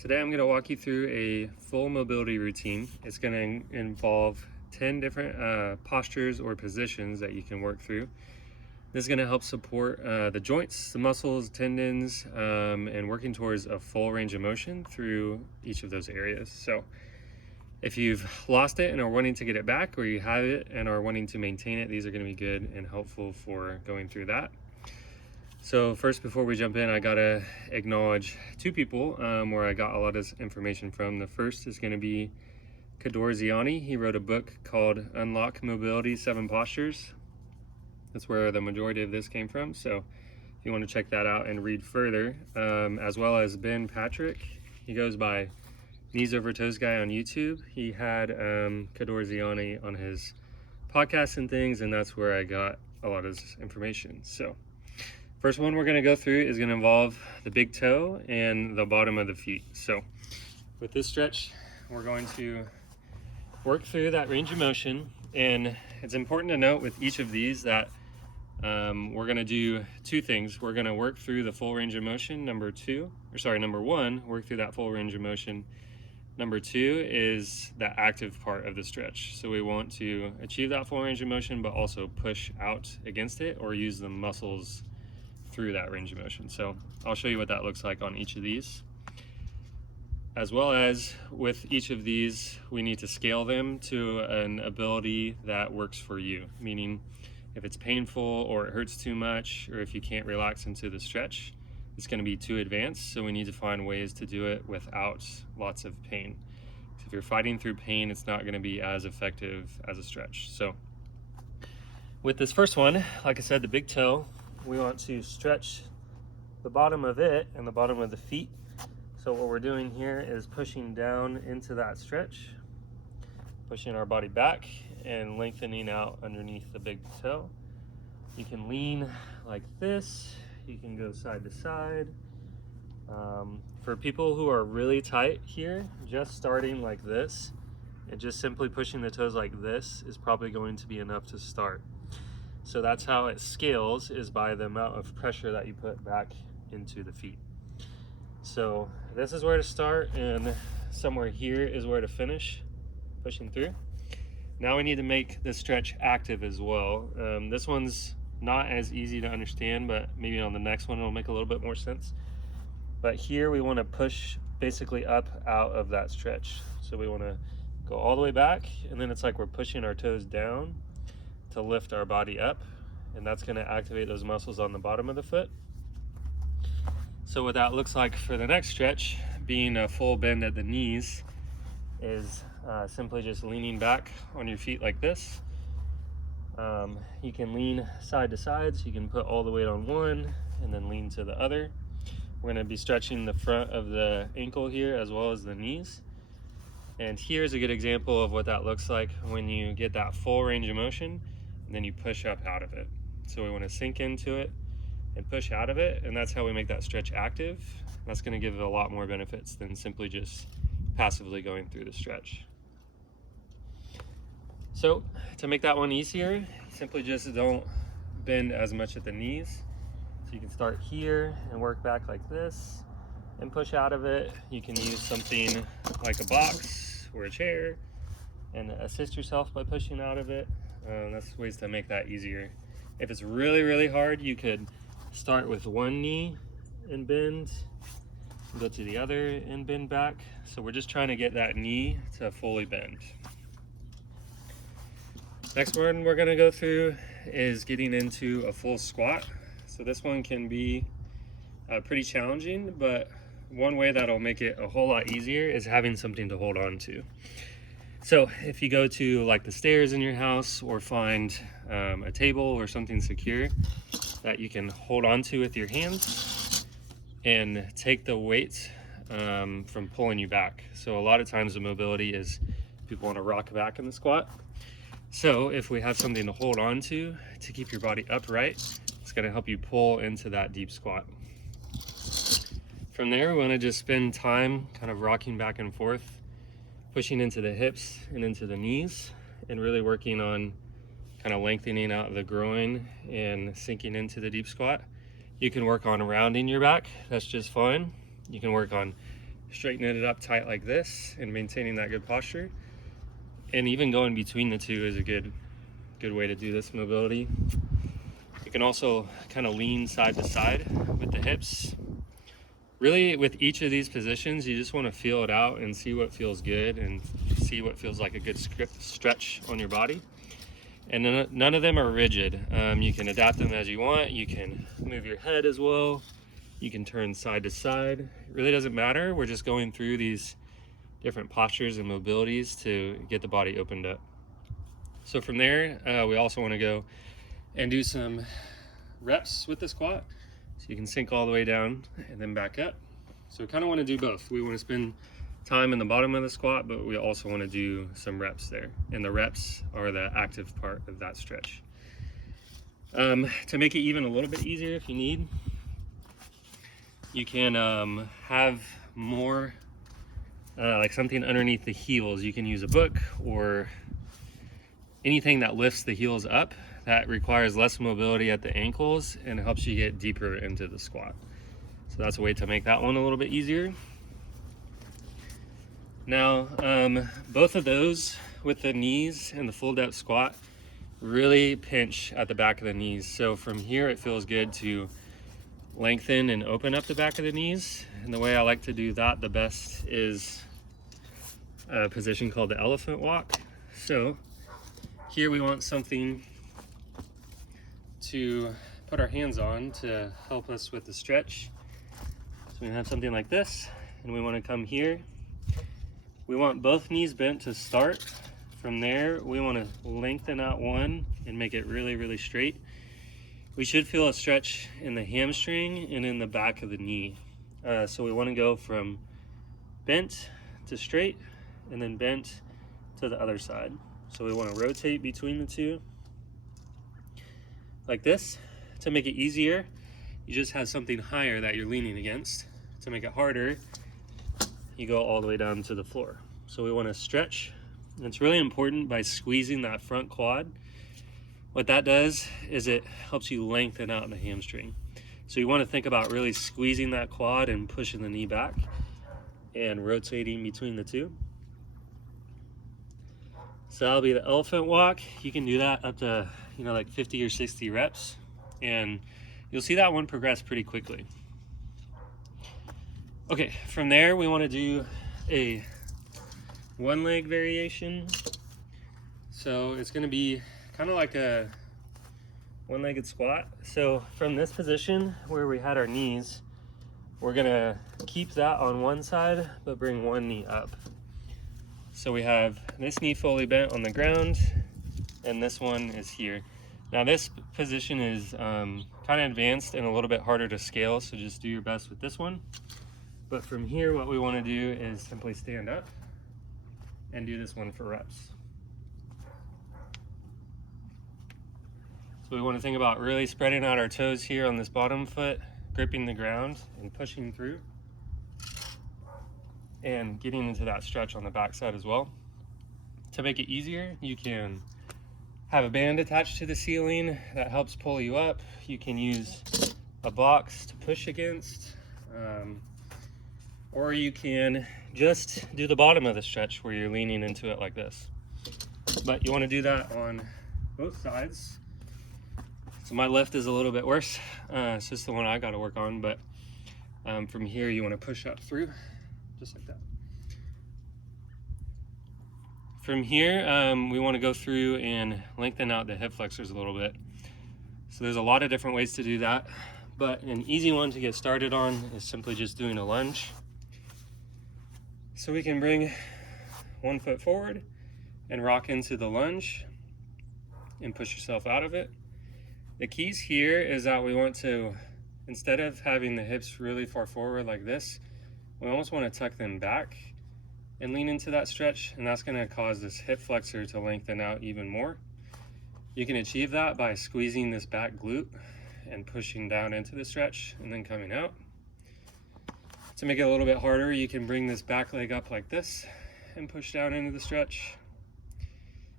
Today I'm going to walk you through a full mobility routine. It's going to involve 10 different postures or positions that you can work through. This is going to help support the joints, the muscles, tendons, and working towards a full range of motion through each of those areas. So if you've lost it and are wanting to get it back, or you have it and are wanting to maintain it, these are going to be good and helpful for going through that. So first, before we jump in, I gotta acknowledge two people where I got a lot of this information from. The first is gonna be Kaduor Ziani. He wrote a book called Unlock Mobility, 7 Postures. That's where the majority of this came from. So if you wanna check that out and read further, as well as Ben Patrick. He goes by Knees Over Toes Guy on YouTube. He had Kaduor Ziani on his podcasts and things, and that's where I got a lot of this information. So first one we're going to go through is going to involve the big toe and the bottom of the feet. So with this stretch, we're going to work through that range of motion. And it's important to note with each of these that we're going to do two things. We're going to work through the full range of motion. Number one, work through that full range of motion. Number two is the active part of the stretch. So we want to achieve that full range of motion, but also push out against it or use the muscles through that range of motion. So I'll show you what that looks like on each of these. As well as with each of these, we need to scale them to an ability that works for you. Meaning if it's painful or it hurts too much, or if you can't relax into the stretch, it's going to be too advanced. So we need to find ways to do it without lots of pain. So if you're fighting through pain, it's not going to be as effective as a stretch. So with this first one, like I said, the big toe, we want to stretch the bottom of it and the bottom of the feet. So what we're doing here is pushing down into that stretch, pushing our body back and lengthening out underneath the big toe. You can lean like this. You can go side to side. For people who are really tight here, just starting like this and just simply pushing the toes like this is probably going to be enough to start. So that's how it scales, is by the amount of pressure that you put back into the feet. So this is where to start, and somewhere here is where to finish, pushing through. Now we need to make the stretch active as well. This one's not as easy to understand, but maybe on the next one it'll make a little bit more sense. But here we want to push basically up out of that stretch. So we want to go all the way back, and then it's like we're pushing our toes down to lift our body up, and that's going to activate those muscles on the bottom of the foot. So what that looks like for the next stretch, being a full bend at the knees, is simply just leaning back on your feet like this. You can lean side to side, so you can put all the weight on one and then lean to the other. We're going to be stretching the front of the ankle here as well as the knees. And here's a good example of what that looks like when you get that full range of motion and then you push up out of it. So we want to sink into it and push out of it, and that's how we make that stretch active. That's going to give it a lot more benefits than simply just passively going through the stretch. So to make that one easier, simply just don't bend as much at the knees. So you can start here and work back like this and push out of it. You can use something like a box or a chair and assist yourself by pushing out of it. That's ways to make that easier. If it's really, really hard, you could start with one knee and bend, go to the other and bend back. So we're just trying to get that knee to fully bend. Next one we're gonna go through is getting into a full squat. So this one can be pretty challenging, but one way that'll make it a whole lot easier is having something to hold on to. So if you go to like the stairs in your house, or find a table or something secure that you can hold on to with your hands and take the weight from pulling you back. So a lot of times the mobility is people want to rock back in the squat. So if we have something to hold on to keep your body upright, it's going to help you pull into that deep squat. From there, we want to just spend time kind of rocking back and forth, pushing into the hips and into the knees, and really working on kind of lengthening out the groin and sinking into the deep squat. You can work on rounding your back, that's just fine. You can work on straightening it up tight like this and maintaining that good posture. And even going between the two is a good way to do this mobility. You can also kind of lean side to side with the hips. Really, with each of these positions, you just want to feel it out and see what feels good and see what feels like a good stretch on your body. And none of them are rigid. You can adapt them as you want. You can move your head as well. You can turn side to side. It really doesn't matter. We're just going through these different postures and mobilities to get the body opened up. So from there, we also want to go and do some reps with the squat. So you can sink all the way down and then back up. So we kind of want to do both. We want to spend time in the bottom of the squat, but we also want to do some reps there. And the reps are the active part of that stretch. To make it even a little bit easier, if you need, you can have more like something underneath the heels. You can use a book or anything that lifts the heels up. That requires less mobility at the ankles and helps you get deeper into the squat. So that's a way to make that one a little bit easier. Now, both of those with the knees and the full depth squat really pinch at the back of the knees. So from here, it feels good to lengthen and open up the back of the knees. And the way I like to do that the best is a position called the elephant walk. So here we want something to put our hands on to help us with the stretch. So we have something like this, and we want to come here. We want both knees bent to start. From there, we want to lengthen out one and make it really, really straight. We should feel a stretch in the hamstring and in the back of the knee. So we want to go from bent to straight and then bent to the other side. So we want to rotate between the two like this. To make it easier, you just have something higher that you're leaning against. To make it harder, you go all the way down to the floor. So we want to stretch. And it's really important by squeezing that front quad. What that does is it helps you lengthen out the hamstring. So you want to think about really squeezing that quad and pushing the knee back and rotating between the two. So that'll be the elephant walk. You can do that up to, like 50 or 60 reps, and you'll see that one progress pretty quickly. Okay, from there we want to do a one leg variation. So it's going to be kind of like a one-legged squat. So from this position where we had our knees, we're going to keep that on one side but bring one knee up. So we have this knee fully bent on the ground, and this one is here. Now this position is kind of advanced and a little bit harder to scale, so just do your best with this one. But from here, what we want to do is simply stand up and do this one for reps. So we want to think about really spreading out our toes here on this bottom foot, gripping the ground and pushing through, and getting into that stretch on the backside as well. To make it easier, you can have a band attached to the ceiling that helps pull you up. You can use a box to push against, or you can just do the bottom of the stretch where you're leaning into it like this. But you want to do that on both sides. So my left is a little bit worse. It's just the one I got to work on, but from here you want to push up through just like that. From here, we want to go through and lengthen out the hip flexors a little bit. So there's a lot of different ways to do that, but an easy one to get started on is simply just doing a lunge. So we can bring one foot forward and rock into the lunge and push yourself out of it. The keys here is that we want to, instead of having the hips really far forward like this, we almost want to tuck them back and lean into that stretch, and that's going to cause this hip flexor to lengthen out even more. You can achieve that by squeezing this back glute and pushing down into the stretch and then coming out. To make it a little bit harder, you can bring this back leg up like this and push down into the stretch.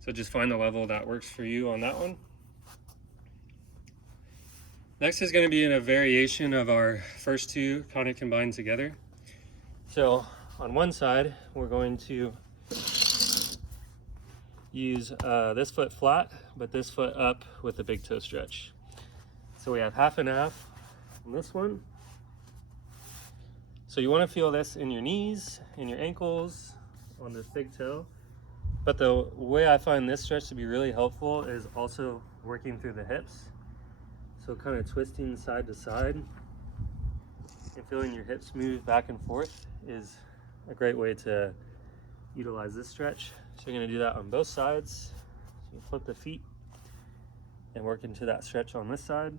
So just find the level that works for you on that one. Next is going to be in a variation of our first two kind of combined together. So on one side, we're going to use this foot flat, but this foot up with a big toe stretch. So we have half and half on this one. So you want to feel this in your knees, in your ankles, on this big toe. But the way I find this stretch to be really helpful is also working through the hips. So kind of twisting side to side and feeling your hips move back and forth is a great way to utilize this stretch. So you're going to do that on both sides. So you flip the feet and work into that stretch on this side.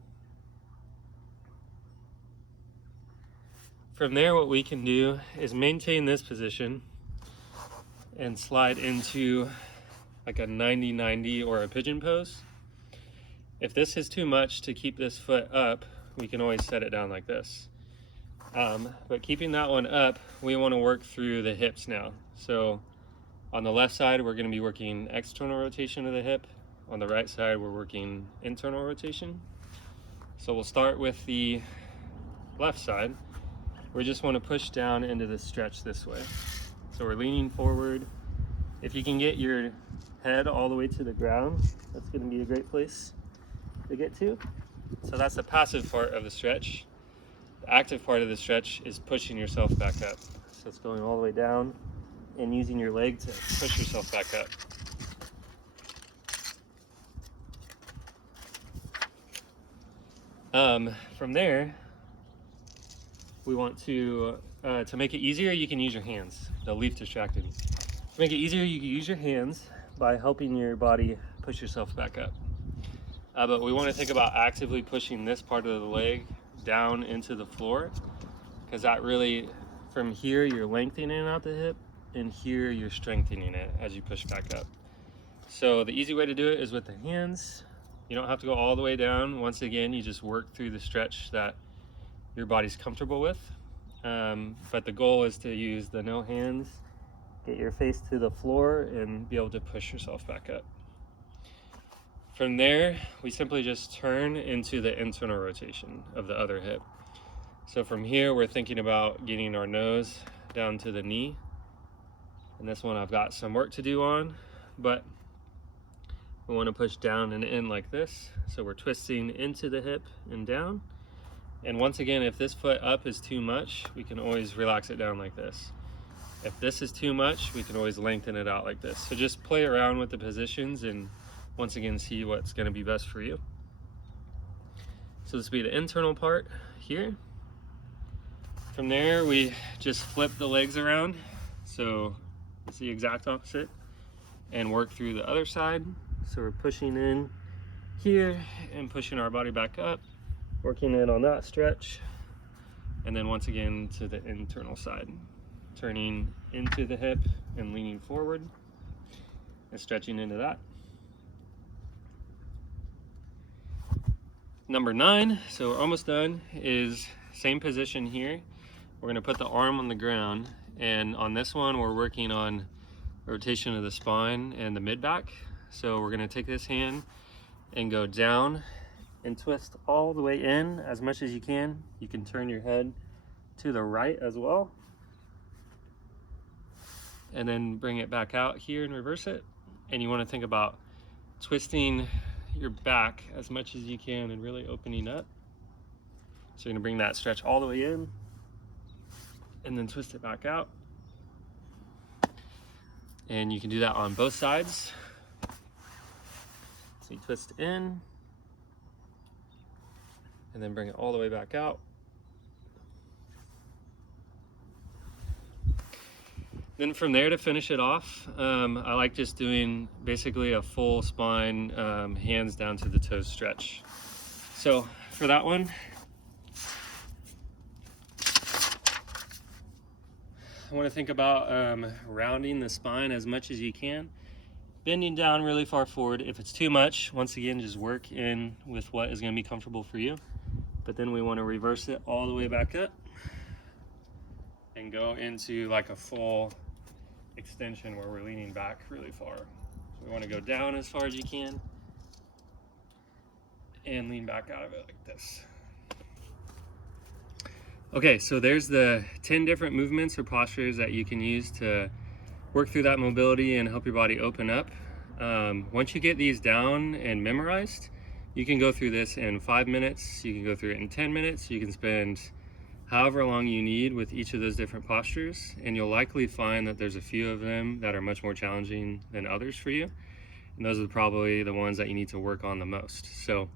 From there, what we can do is maintain this position and slide into like a 90-90 or a pigeon pose. If this is too much to keep this foot up, we can always set it down like this. But keeping that one up, we want to work through the hips now. So on the left side, we're going to be working external rotation of the hip. On the right side, we're working internal rotation. So we'll start with the left side. We just want to push down into the stretch this way. So we're leaning forward. If you can get your head all the way to the ground, that's going to be a great place to get to. So that's the passive part of the stretch. The active part of the stretch is pushing yourself back up. So it's going all the way down and using your leg to push yourself back up. From there, we want to make it easier, you can use your hands. The leaf distracted me. To make it easier, you can use your hands by helping your body push yourself back up. But we want to think about actively pushing this part of the leg down into the floor, because that really, from here, you're lengthening out the hip, and here you're strengthening it as you push back up. So the easy way to do it is with the hands. You don't have to go all the way down. Once again, you just work through the stretch that your body's comfortable with. But the goal is to use the no hands, get your face to the floor, and be able to push yourself back up. From there, we simply just turn into the internal rotation of the other hip. So from here, we're thinking about getting our nose down to the knee. And this one I've got some work to do on, but we want to push down and in like this. So we're twisting into the hip and down. And once again, if this foot up is too much, we can always relax it down like this. If this is too much, we can always lengthen it out like this. So just play around with the positions and once again, see what's going to be best for you. So this will be the internal part here. From there, we just flip the legs around. So it's the exact opposite and work through the other side. So we're pushing in here and pushing our body back up, working in on that stretch, and then once again to the internal side, turning into the hip and leaning forward and stretching into that. Number 9, so we're almost done, is same position here. We're going to put the arm on the ground, and on this one we're working on rotation of the spine and the mid-back. So we're going to take this hand and go down and twist all the way in as much as you can. You can turn your head to the right as well, and then bring it back out here and reverse it. And you want to think about twisting your back as much as you can and really opening up. So you're going to bring that stretch all the way in and then twist it back out. And you can do that on both sides. So you twist in and then bring it all the way back out. Then from there, to finish it off, I like just doing basically a full spine, hands down to the toes stretch. So for that one, I want to think about rounding the spine as much as you can, bending down really far forward. If it's too much, once again, just work in with what is going to be comfortable for you. But then we want to reverse it all the way back up and go into like a full extension where we're leaning back really far. So we want to go down as far as you can and lean back out of it like this. Okay, so there's the 10 different movements or postures that you can use to work through that mobility and help your body open up. Once you get these down and memorized, you can go through this in 5 minutes, you can go through it in 10 minutes, you can spend however long you need with each of those different postures, and you'll likely find that there's a few of them that are much more challenging than others for you. And those are probably the ones that you need to work on the most. So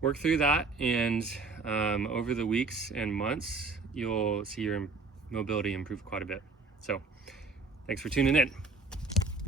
work through that, and over the weeks and months, you'll see your mobility improve quite a bit. So thanks for tuning in.